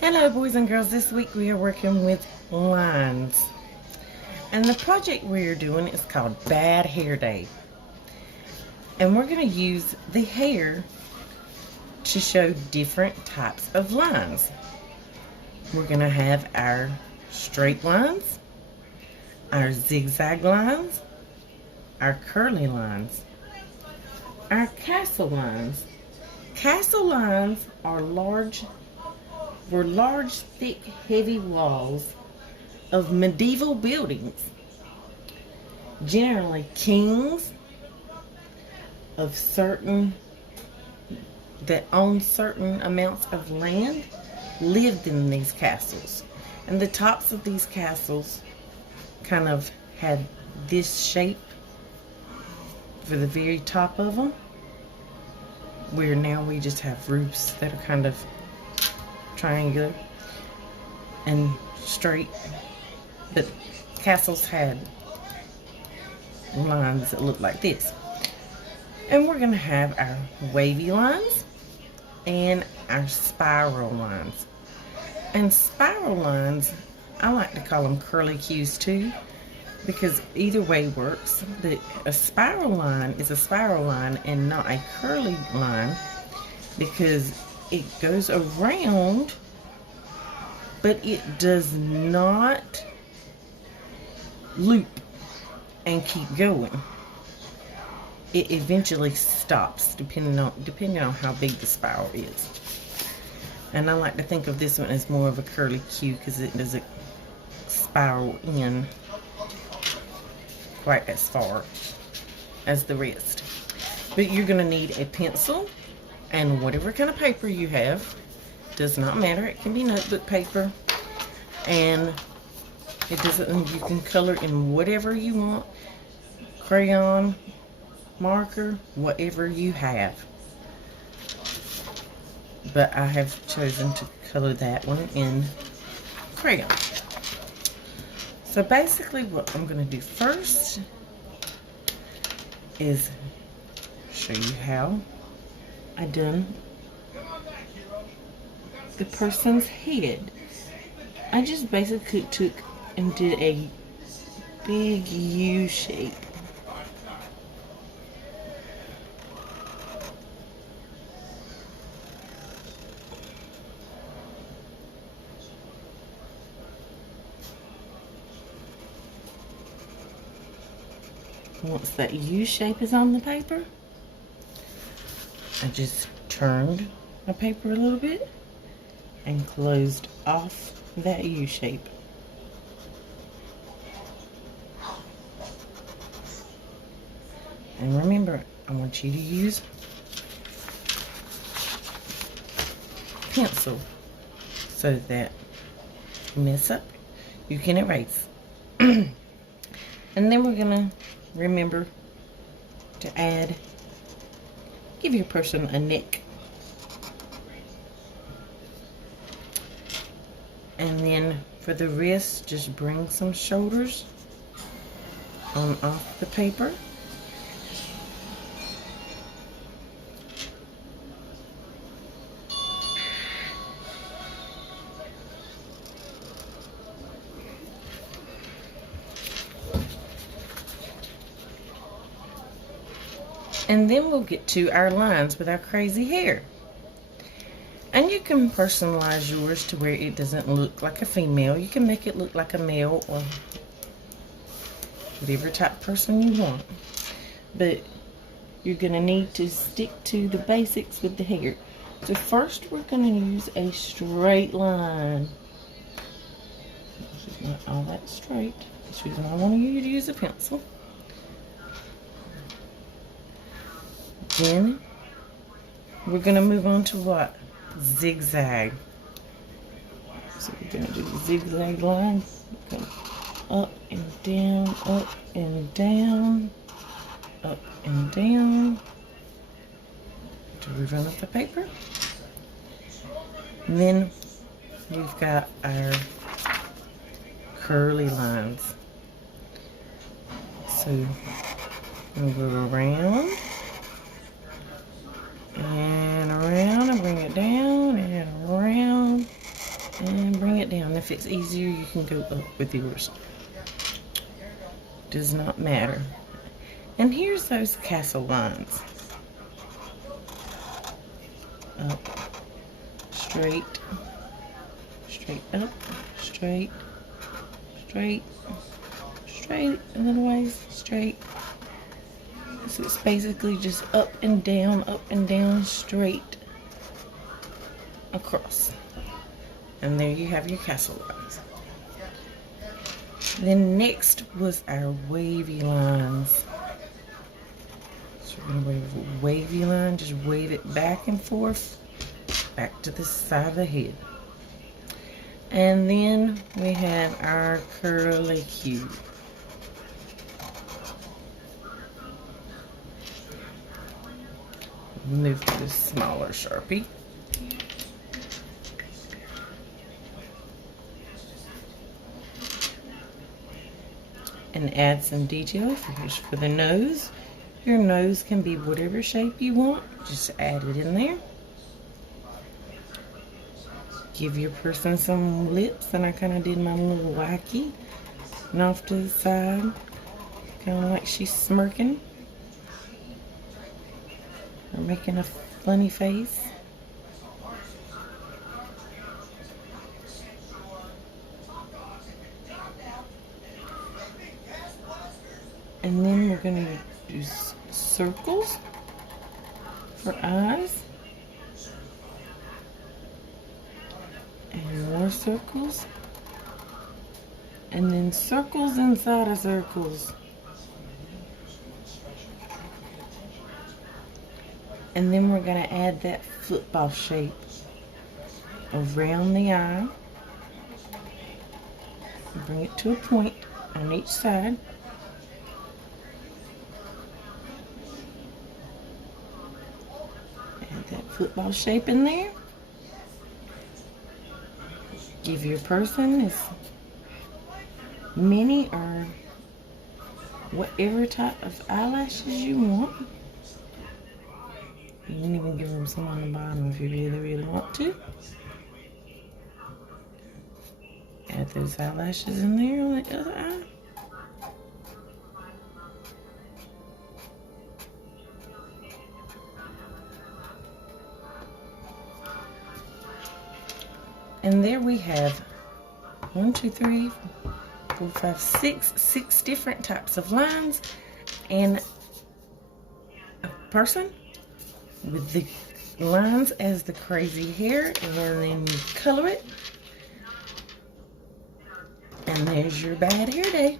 Hello boys and girls, this week we are working with lines. And the project we are doing is called Bad Hair Day. And we're going to use the hair to show different types of lines. We're going to have our straight lines, our zigzag lines, our curly lines, our castle lines. Castle lines are large, thick, heavy walls of medieval buildings. Generally, kings that owned certain amounts of land lived in these castles. And the tops of these castles kind of had this shape for the very top of them, where now we just have roofs that are kind of triangular and straight, but castles had lines that look like this. And we're going to have our wavy lines and our spiral lines. And spiral lines, I like to call them curly cues too, because either way works. But a spiral line is a spiral line and not a curly line, because it goes around, but it does not loop and keep going. It eventually stops depending on how big the spiral is. And I like to think of this one as more of a curly cue because it doesn't spiral in quite as far as the rest. But you're going to need a pencil and whatever kind of paper you have. Does not matter. It can be notebook paper, and it doesn't. You can color in whatever you want. Crayon, marker, whatever you have. But I have chosen to color that one in crayon. So basically what I'm going to do first is show you how I done the person's head. I just basically took and did a big U shape. Once that U shape is on the paper, I just turned my paper a little bit and closed off that U shape. And remember, I want you to use pencil so that if you mess up, you can erase. And then we're gonna remember to give your person a neck. And then for the wrist, just bring some shoulders on off the paper. And then we'll get to our lines with our crazy hair. And you can personalize yours to where it doesn't look like a female. You can make it look like a male or whatever type of person you want. But you're going to need to stick to the basics with the hair. So first we're going to use a straight line. This is not all that straight. That's the reason I want you to use a pencil. Then we're going to move on to what? Zigzag. So we're going to do the zigzag line. Go up and down, up and down, up and down. Do we run off the paper? And then we've got our curly lines. So we'll go around and around and bring it down and around if it's easier, you can go up with yours. Does not matter. And here's those castle lines. Up, straight, straight up, straight, straight, straight, a little ways, straight. So it's basically just up and down, straight across. And there you have your castle lines. Then next was our wavy lines. So we're going to wave a wavy line, just wave it back and forth, back to the side of the head. And then we have our curly Q. Move to the smaller Sharpie. And add some detail for the nose. Your nose can be whatever shape you want. Just add it in there. Give your person some lips, and I kind of did my little wacky. And off to the side, kind of like she's smirking. Or making a funny face. And then we're going to do circles for eyes. And more circles. And then circles inside of circles. And then we're going to add that football shape around the eye. Bring it to a point on each side. Add that football shape in there. Give your person as many or whatever type of eyelashes you want. You can even give them some on the bottom if you really, really want to. Add those eyelashes in there on the other eye. And there we have 1, 2, 3, 4, 5, 6 different types of lines and a person with the lines as the crazy hair, and then you color it, and there's your bad hair day.